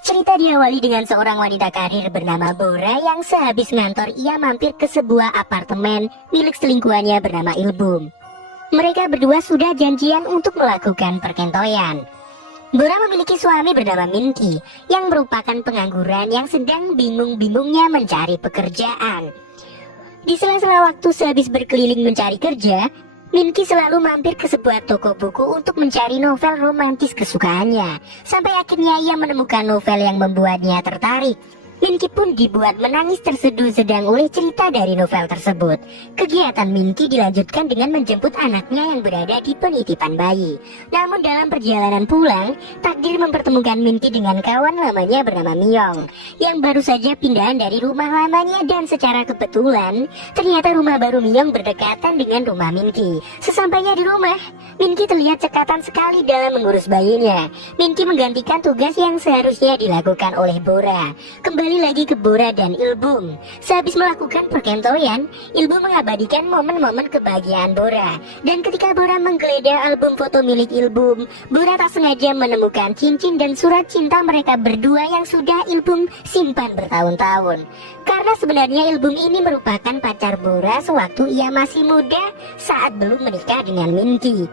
Cerita diawali dengan seorang wanita karir bernama Bora yang sehabis ngantor ia mampir ke sebuah apartemen milik selingkuhannya bernama Ilbum. Mereka berdua sudah janjian untuk melakukan perkentoyan. Bora memiliki suami bernama Minky yang merupakan pengangguran yang sedang bingung-bingungnya mencari pekerjaan. Di sela-sela waktu sehabis berkeliling mencari kerja, Minky selalu mampir ke sebuah toko buku untuk mencari novel romantis kesukaannya. Sampai akhirnya ia menemukan novel yang membuatnya tertarik. Minky pun dibuat menangis terseduh sedang oleh cerita dari novel tersebut. Kegiatan Minky dilanjutkan dengan menjemput anaknya yang berada di penitipan bayi. Namun dalam perjalanan pulang, takdir mempertemukan Minky dengan kawan lamanya bernama Myong yang baru saja pindahan dari rumah lamanya, dan secara kebetulan ternyata rumah baru Myong berdekatan dengan rumah Minky. Sesampainya di rumah, Minky terlihat cekatan sekali dalam mengurus bayinya. Minky menggantikan tugas yang seharusnya dilakukan oleh Bora. Kembali lagi ke Bora dan Ilbum. Sehabis melakukan perkentoyan, Ilbum mengabadikan momen-momen kebahagiaan Bora. Dan ketika Bora menggeledah album foto milik Ilbum, Bora tak sengaja menemukan cincin dan surat cinta mereka berdua yang sudah Ilbum simpan bertahun-tahun. Karena sebenarnya Ilbum ini merupakan pacar Bora sewaktu ia masih muda saat belum menikah dengan Minky.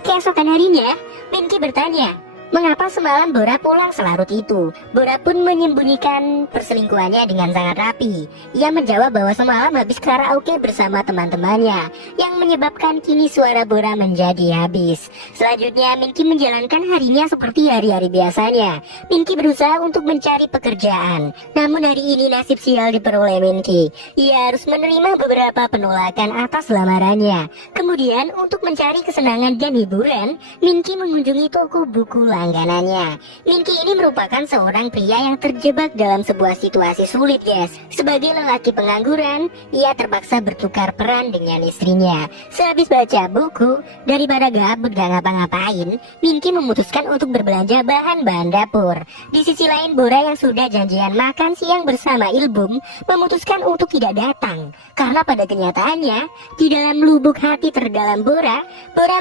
Keesokan harinya, Minky bertanya, mengapa semalam Bora pulang selarut itu? Bora pun menyembunyikan perselingkuhannya dengan sangat rapi. Ia menjawab bahwa semalam habis karaoke bersama teman-temannya, yang menyebabkan kini suara Bora menjadi habis. Selanjutnya, Minky menjalankan harinya seperti hari-hari biasanya. Minky berusaha untuk mencari pekerjaan. Namun hari ini nasib sial diperoleh Minky. Ia harus menerima beberapa penolakan atas lamarannya. Kemudian untuk mencari kesenangan dan hiburan, Minky mengunjungi toko buku langganannya. Minky ini merupakan seorang pria yang terjebak dalam sebuah situasi sulit, guys. Sebagai lelaki pengangguran, ia terpaksa bertukar peran dengan istrinya. Sehabis baca buku, daripada gabut gak ngapa-ngapain, Minky memutuskan untuk berbelanja bahan-bahan dapur. Di sisi lain, Bora yang sudah janjian makan siang bersama Ilbum memutuskan untuk tidak datang. Karena pada kenyataannya, di dalam lubuk hati terdalam Bora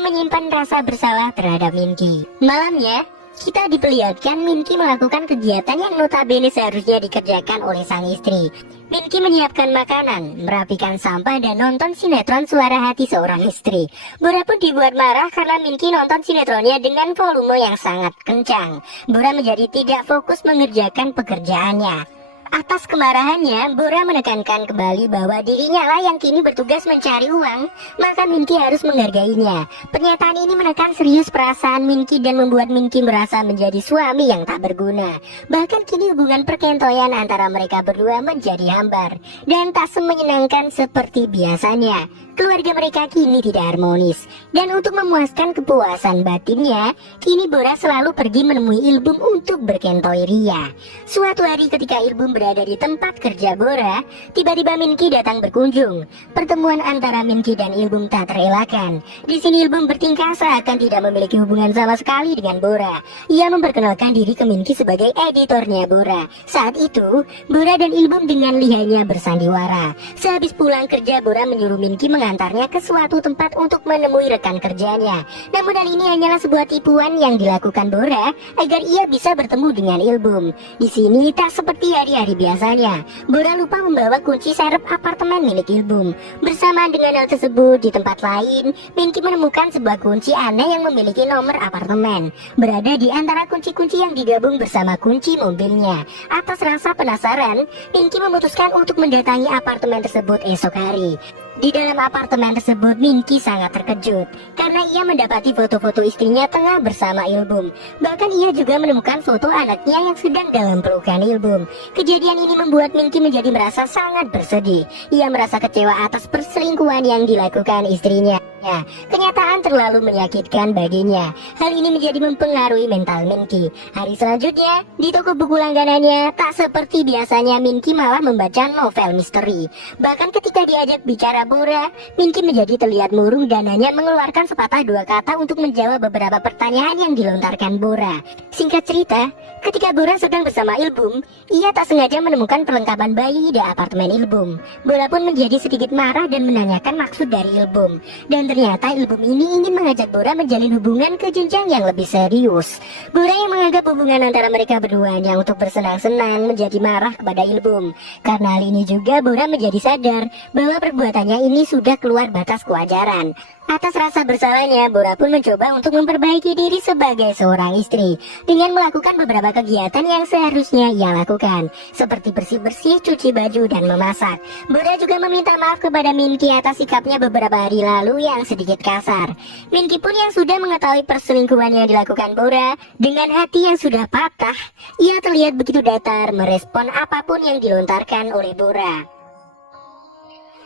menyimpan rasa bersalah terhadap Minky. Malamnya, kita diperlihatkan Minky melakukan kegiatan yang notabene seharusnya dikerjakan oleh sang istri. Minky menyiapkan makanan, merapikan sampah, dan nonton sinetron Suara Hati Seorang Istri. Bora pun dibuat marah karena Minky nonton sinetronnya dengan volume yang sangat kencang. Bora menjadi tidak fokus mengerjakan pekerjaannya. Atas kemarahannya, Bora menekankan kembali bahwa dirinya lah yang kini bertugas mencari uang, maka Minky harus menghargainya. Pernyataan ini menekan serius perasaan Minky dan membuat Minky merasa menjadi suami yang tak berguna. Bahkan kini hubungan perkentoyan antara mereka berdua menjadi hambar dan tak semenyenangkan seperti biasanya. Keluarga mereka kini tidak harmonis, dan untuk memuaskan kepuasan batinnya, kini Bora selalu pergi menemui Ilbum untuk berkentoi ria. Suatu hari ketika Ilbum berada di tempat kerja Bora, tiba-tiba Minky datang berkunjung. Pertemuan antara Minky dan Ilbum tak terelakkan. Di sini Ilbum bertingkah seakan tidak memiliki hubungan sama sekali dengan Bora. Ia memperkenalkan diri ke Minky sebagai editornya Bora. Saat itu, Bora dan Ilbum dengan lihainya bersandiwara. Sehabis pulang kerja, Bora menyuruh Minky mengantarnya ke suatu tempat untuk menemui rekan kerjanya. Namun hal ini hanyalah sebuah tipuan yang dilakukan Bora agar ia bisa bertemu dengan Ilbum. Di sini tak seperti hari-hari biasanya. Bora lupa membawa kunci serep apartemen milik Ilbum. Bersamaan dengan hal tersebut, di tempat lain, Minky menemukan sebuah kunci aneh yang memiliki nomor apartemen, berada di antara kunci-kunci yang digabung bersama kunci mobilnya. Atas rasa penasaran, Minky memutuskan untuk mendatangi apartemen tersebut esok hari. Di dalam apartemen tersebut, Minky sangat terkejut karena ia mendapati foto-foto istrinya tengah bersama Ilbum. Bahkan ia juga menemukan foto anaknya yang sedang dalam pelukan Ilbum. Kejadian ini membuat Minky menjadi merasa sangat bersedih. Ia merasa kecewa atas perselingkuhan yang dilakukan istrinya. Ya, kenyataan terlalu menyakitkan baginya. Hal ini menjadi mempengaruhi mental Minky. Hari selanjutnya, di toko buku langganannya, tak seperti biasanya Minky malah membaca novel misteri. Bahkan ketika diajak bicara Bora, Minky menjadi terlihat murung dan hanya mengeluarkan sepatah dua kata untuk menjawab beberapa pertanyaan yang dilontarkan Bora. Singkat cerita, ketika Bora sedang bersama Ilbum, ia tak sengaja menemukan perlengkapan bayi di apartemen Ilbum. Bora pun menjadi sedikit marah dan menanyakan maksud dari Ilbum. Dan ternyata Ilbum ini ingin mengajak Bora menjalin hubungan ke jenjang yang lebih serius. Bora yang menganggap hubungan antara mereka berdua hanya untuk bersenang-senang menjadi marah kepada Ilbum. Karena hal ini juga Bora menjadi sadar bahwa perbuatannya ini sudah keluar batas kewajaran. Atas rasa bersalahnya, Bora pun mencoba untuk memperbaiki diri sebagai seorang istri dengan melakukan beberapa kegiatan yang seharusnya ia lakukan, seperti bersih-bersih, cuci baju, dan memasak. Bora juga meminta maaf kepada Minky atas sikapnya beberapa hari lalu yang sedikit kasar. Minky pun yang sudah mengetahui perselingkuhan yang dilakukan Bora, dengan hati yang sudah patah, ia terlihat begitu datar merespon apapun yang dilontarkan oleh Bora.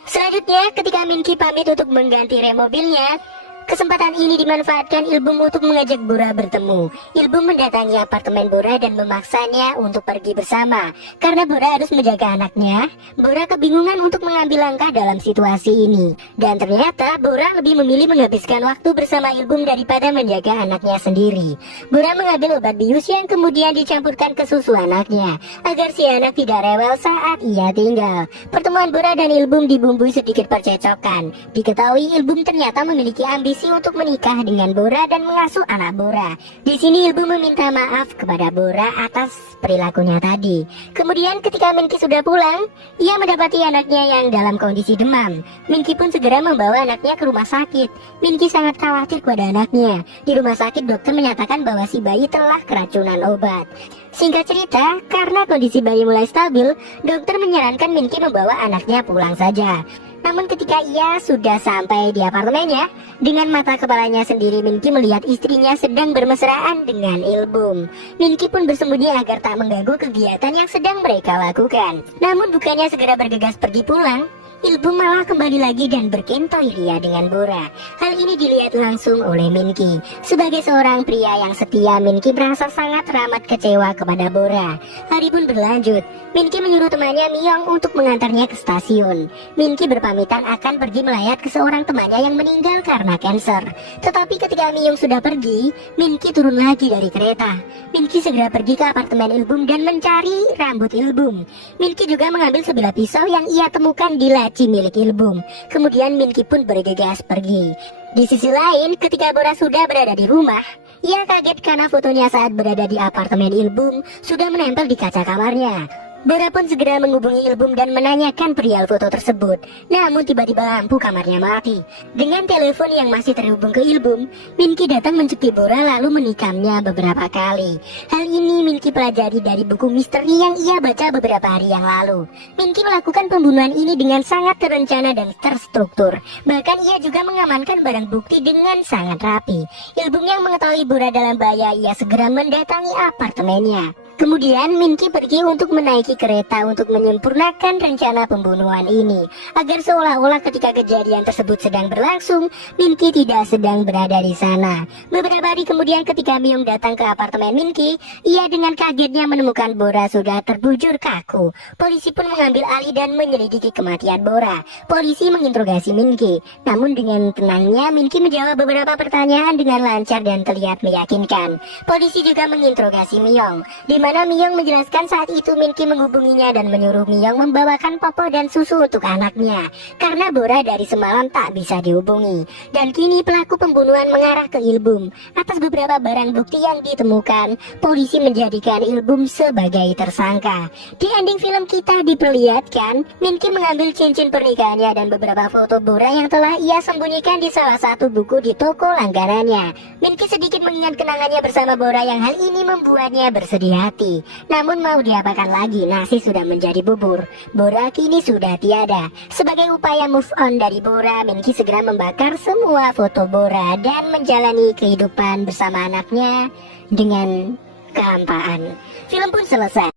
Selanjutnya, ketika Minky pamit untuk mengganti rem mobilnya, kesempatan ini dimanfaatkan Ilbum untuk mengajak Bora bertemu. Ilbum mendatangi apartemen Bora dan memaksanya untuk pergi bersama. Karena Bora harus menjaga anaknya, Bora kebingungan untuk mengambil langkah dalam situasi ini. Dan ternyata Bora lebih memilih menghabiskan waktu bersama Ilbum daripada menjaga anaknya sendiri. Bora mengambil obat bius yang kemudian dicampurkan ke susu anaknya, agar si anak tidak rewel saat ia tinggal. Pertemuan Bora dan Ilbum dibumbui sedikit percecokan. Diketahui Ilbum ternyata memiliki ambisi untuk menikah dengan Bora dan mengasuh anak Bora. Di sini Ilbum meminta maaf kepada Bora atas perilakunya tadi. Kemudian ketika Minky sudah pulang, ia mendapati anaknya yang dalam kondisi demam. Minky pun segera membawa anaknya ke rumah sakit. Minky sangat khawatir kepada anaknya. Di rumah sakit dokter menyatakan bahwa si bayi telah keracunan obat. Singkat cerita, karena kondisi bayi mulai stabil, dokter menyarankan Minky membawa anaknya pulang saja. Namun ketika ia sudah sampai di apartemennya, dengan mata kepalanya sendiri Minky melihat istrinya sedang bermesraan dengan Ilbum. Minky pun bersembunyi agar tak mengganggu kegiatan yang sedang mereka lakukan. Namun bukannya segera bergegas pergi pulang, Ilbum malah kembali lagi dan berkentoi ria dengan Bora. Hal ini dilihat langsung oleh Minky. Sebagai seorang pria yang setia, Minky merasa sangat teramat kecewa kepada Bora. Hari pun berlanjut. Minky menyuruh temannya Myung untuk mengantarnya ke stasiun. Minky berpamitan akan pergi melayat ke seorang temannya yang meninggal karena kanker. Tetapi ketika Myung sudah pergi, Minky turun lagi dari kereta. Minky segera pergi ke apartemen Ilbum dan mencari rambut Ilbum. Minky juga mengambil sebilah pisau yang ia temukan di laci milik Ilbum. Kemudian Minky pun bergegas pergi. Di sisi lain, ketika Bora sudah berada di rumah, ia kaget karena fotonya saat berada di apartemen Ilbum sudah menempel di kaca kamarnya. Bora pun segera menghubungi Ilbum dan menanyakan perihal foto tersebut. Namun tiba-tiba lampu kamarnya mati. Dengan telepon yang masih terhubung ke Ilbum, Minky datang mencekik Bora lalu menikamnya beberapa kali. Hal ini Minky pelajari dari buku misteri yang ia baca beberapa hari yang lalu. Minky melakukan pembunuhan ini dengan sangat terencana dan terstruktur. Bahkan ia juga mengamankan barang bukti dengan sangat rapi. Ilbum yang mengetahui Bora dalam bahaya, ia segera mendatangi apartemennya. Kemudian Minky pergi untuk menaiki kereta untuk menyempurnakan rencana pembunuhan ini, agar seolah-olah ketika kejadian tersebut sedang berlangsung, Minky tidak sedang berada di sana. Beberapa hari kemudian ketika Myung datang ke apartemen Minky, ia dengan kagetnya menemukan Bora sudah terbujur kaku. Polisi pun mengambil alih dan menyelidiki kematian Bora. Polisi menginterogasi Minky, namun dengan tenangnya Minky menjawab beberapa pertanyaan dengan lancar dan terlihat meyakinkan. Polisi juga menginterogasi Myung, di mana Myung menjelaskan saat itu Minky menghubunginya dan menyuruh Myung membawakan popok dan susu untuk anaknya, karena Bora dari semalam tak bisa dihubungi. Dan kini pelaku pembunuhan mengarah ke Ilbum. Atas beberapa barang bukti yang ditemukan, polisi menjadikan Ilbum sebagai tersangka. Di ending film kita diperlihatkan Minky mengambil cincin pernikahannya dan beberapa foto Bora yang telah ia sembunyikan di salah satu buku di toko langganannya. Minky sedikit mengingat kenangannya bersama Bora yang hal ini membuatnya bersedih hati. Namun mau diapakan lagi, nasi sudah menjadi bubur. Bora kini sudah tiada. Sebagai upaya move on dari Bora, Minky segera membakar semua foto Bora dan menjalani kehidupan bersama anaknya dengan kehampaan. Film pun selesai.